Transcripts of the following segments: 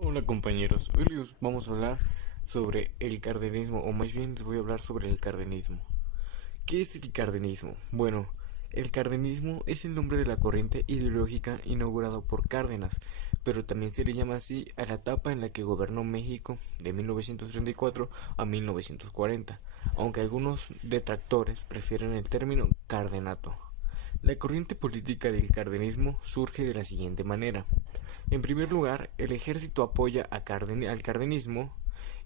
Hola compañeros, hoy les vamos a hablar sobre el cardenismo, o más bien les voy a hablar sobre el cardenismo. ¿Qué es el cardenismo? Bueno, el cardenismo es el nombre de la corriente ideológica inaugurado por Cárdenas, pero también se le llama así a la etapa en la que gobernó México de 1934 a 1940, aunque algunos detractores prefieren el término cardenato. La corriente política del cardenismo surge de la siguiente manera. En primer lugar, el ejército apoya al cardenismo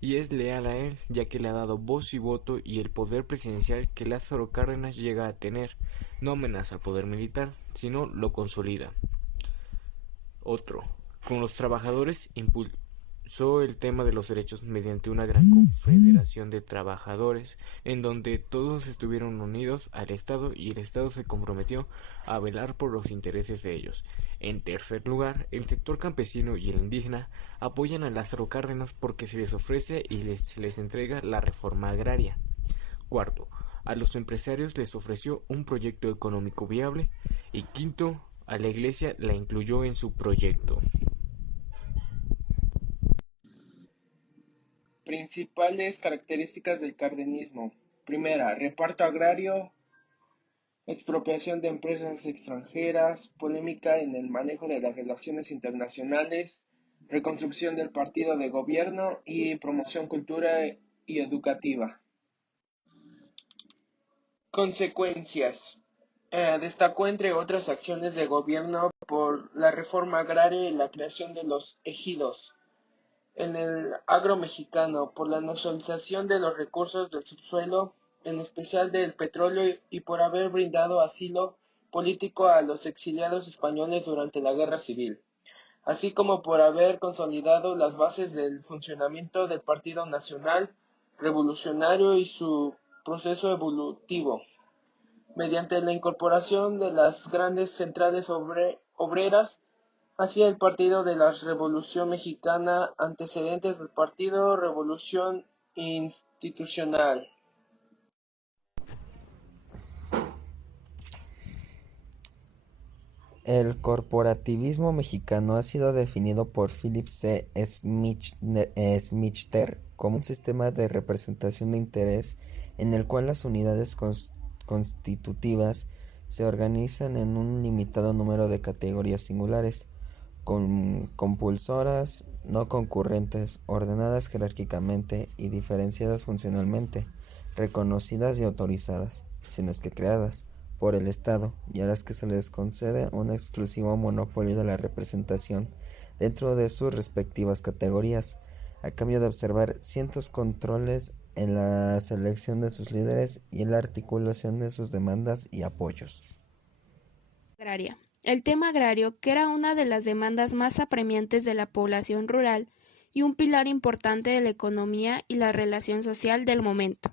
y es leal a él, ya que le ha dado voz y voto y el poder presidencial que Lázaro Cárdenas llega a tener. No amenaza al poder militar, sino lo consolida. Otro, con los trabajadores impulsó el tema de los derechos mediante una gran confederación de trabajadores en donde todos estuvieron unidos al Estado y el Estado se comprometió a velar por los intereses de ellos. En tercer lugar, el sector campesino y el indígena apoyan a Lázaro Cárdenas porque se les ofrece y se les entrega la reforma agraria. Cuarto, a los empresarios les ofreció un proyecto económico viable. Y quinto, a la Iglesia la incluyó en su proyecto. Principales características del cardenismo. Primera, reparto agrario, expropiación de empresas extranjeras, polémica en el manejo de las relaciones internacionales, reconstrucción del partido de gobierno y promoción cultural y educativa. Consecuencias. Destacó entre otras acciones de gobierno por la reforma agraria y la creación de los ejidos en el agro mexicano, por la nacionalización de los recursos del subsuelo, en especial del petróleo, y por haber brindado asilo político a los exiliados españoles durante la Guerra Civil, así como por haber consolidado las bases del funcionamiento del Partido Nacional Revolucionario y su proceso evolutivo, mediante la incorporación de las grandes centrales obreras hacia el Partido de la Revolución Mexicana, antecedentes del Partido Revolución Institucional. El corporativismo mexicano ha sido definido por Philip C. Schmichter como un sistema de representación de interés en el cual las unidades constitutivas se organizan en un limitado número de categorías singulares, compulsoras, no concurrentes, ordenadas jerárquicamente y diferenciadas funcionalmente, reconocidas y autorizadas, sino es que creadas por el Estado y a las que se les concede un exclusivo monopolio de la representación dentro de sus respectivas categorías, a cambio de observar ciertos controles en la selección de sus líderes y en la articulación de sus demandas y apoyos. Agraria. El tema agrario, que era una de las demandas más apremiantes de la población rural y un pilar importante de la economía y la relación social del momento.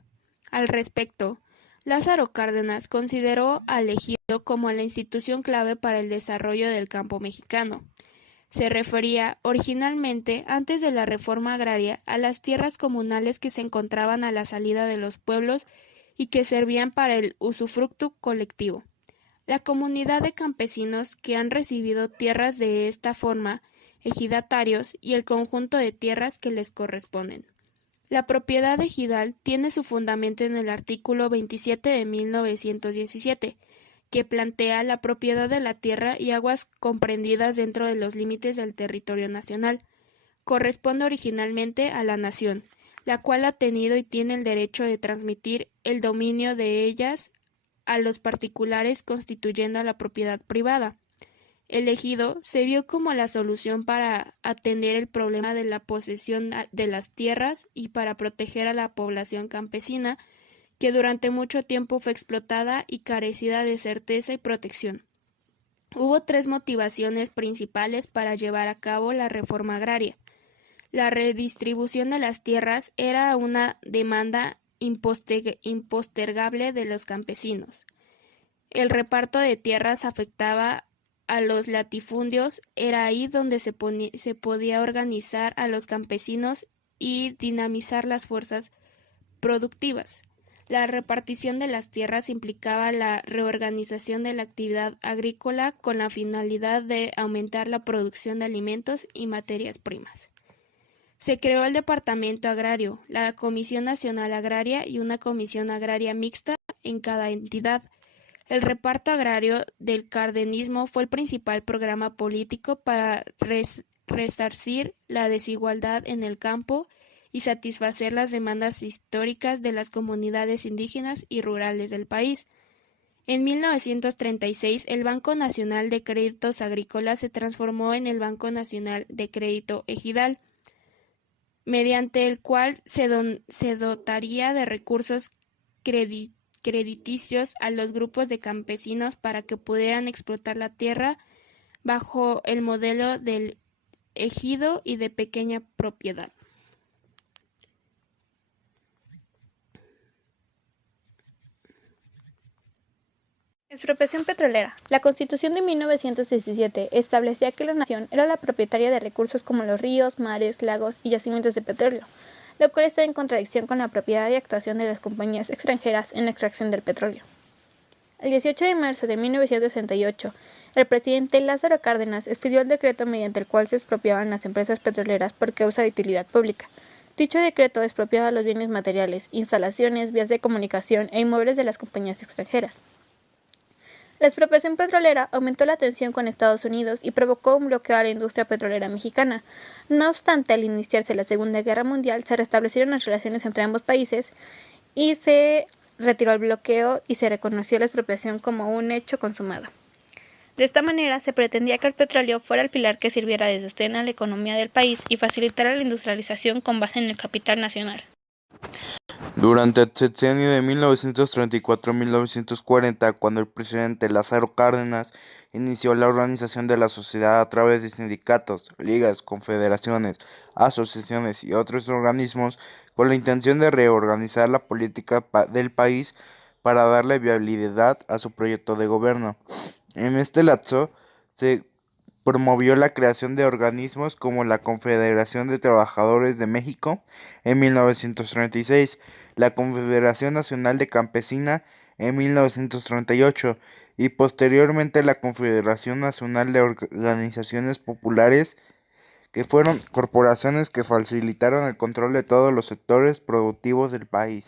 Al respecto, Lázaro Cárdenas consideró al ejido como la institución clave para el desarrollo del campo mexicano. Se refería originalmente, antes de la reforma agraria, a las tierras comunales que se encontraban a la salida de los pueblos y que servían para el usufructo colectivo. La comunidad de campesinos que han recibido tierras de esta forma, ejidatarios y el conjunto de tierras que les corresponden. La propiedad ejidal tiene su fundamento en el artículo 27 de 1917, que plantea la propiedad de la tierra y aguas comprendidas dentro de los límites del territorio nacional. Corresponde originalmente a la nación, la cual ha tenido y tiene el derecho de transmitir el dominio de ellas a los particulares, constituyendo a la propiedad privada. El ejido se vio como la solución para atender el problema de la posesión de las tierras y para proteger a la población campesina, que durante mucho tiempo fue explotada y carecida de certeza y protección. Hubo tres motivaciones principales para llevar a cabo la reforma agraria. La redistribución de las tierras era una demanda impostergable de los campesinos. El reparto de tierras afectaba a los latifundios, era ahí donde se podía organizar a los campesinos y dinamizar las fuerzas productivas. La repartición de las tierras implicaba la reorganización de la actividad agrícola con la finalidad de aumentar la producción de alimentos y materias primas. Se creó el Departamento Agrario, la Comisión Nacional Agraria y una Comisión Agraria mixta en cada entidad. El reparto agrario del cardenismo fue el principal programa político para resarcir la desigualdad en el campo y satisfacer las demandas históricas de las comunidades indígenas y rurales del país. En 1936, el Banco Nacional de Créditos Agrícolas se transformó en el Banco Nacional de Crédito Ejidal, mediante el cual se dotaría de recursos crediticios a los grupos de campesinos para que pudieran explotar la tierra bajo el modelo del ejido y de pequeña propiedad. Expropiación petrolera. La Constitución de 1917 establecía que la nación era la propietaria de recursos como los ríos, mares, lagos y yacimientos de petróleo, lo cual está en contradicción con la propiedad y actuación de las compañías extranjeras en la extracción del petróleo. El 18 de marzo de 1968, el presidente Lázaro Cárdenas expidió el decreto mediante el cual se expropiaban las empresas petroleras por causa de utilidad pública. Dicho decreto expropiaba los bienes materiales, instalaciones, vías de comunicación e inmuebles de las compañías extranjeras. La expropiación petrolera aumentó la tensión con Estados Unidos y provocó un bloqueo a la industria petrolera mexicana. No obstante, al iniciarse la Segunda Guerra Mundial, se restablecieron las relaciones entre ambos países y se retiró el bloqueo y se reconoció la expropiación como un hecho consumado. De esta manera, se pretendía que el petróleo fuera el pilar que sirviera de sostén a la economía del país y facilitara la industrialización con base en el capital nacional. Durante el sexenio de 1934-1940, cuando el presidente Lázaro Cárdenas inició la organización de la sociedad a través de sindicatos, ligas, confederaciones, asociaciones y otros organismos, con la intención de reorganizar la política del país para darle viabilidad a su proyecto de gobierno. En este lapso, se promovió la creación de organismos como la Confederación de Trabajadores de México en 1936, la Confederación Nacional de Campesina en 1938 y posteriormente la Confederación Nacional de Organizaciones Populares, que fueron corporaciones que facilitaron el control de todos los sectores productivos del país.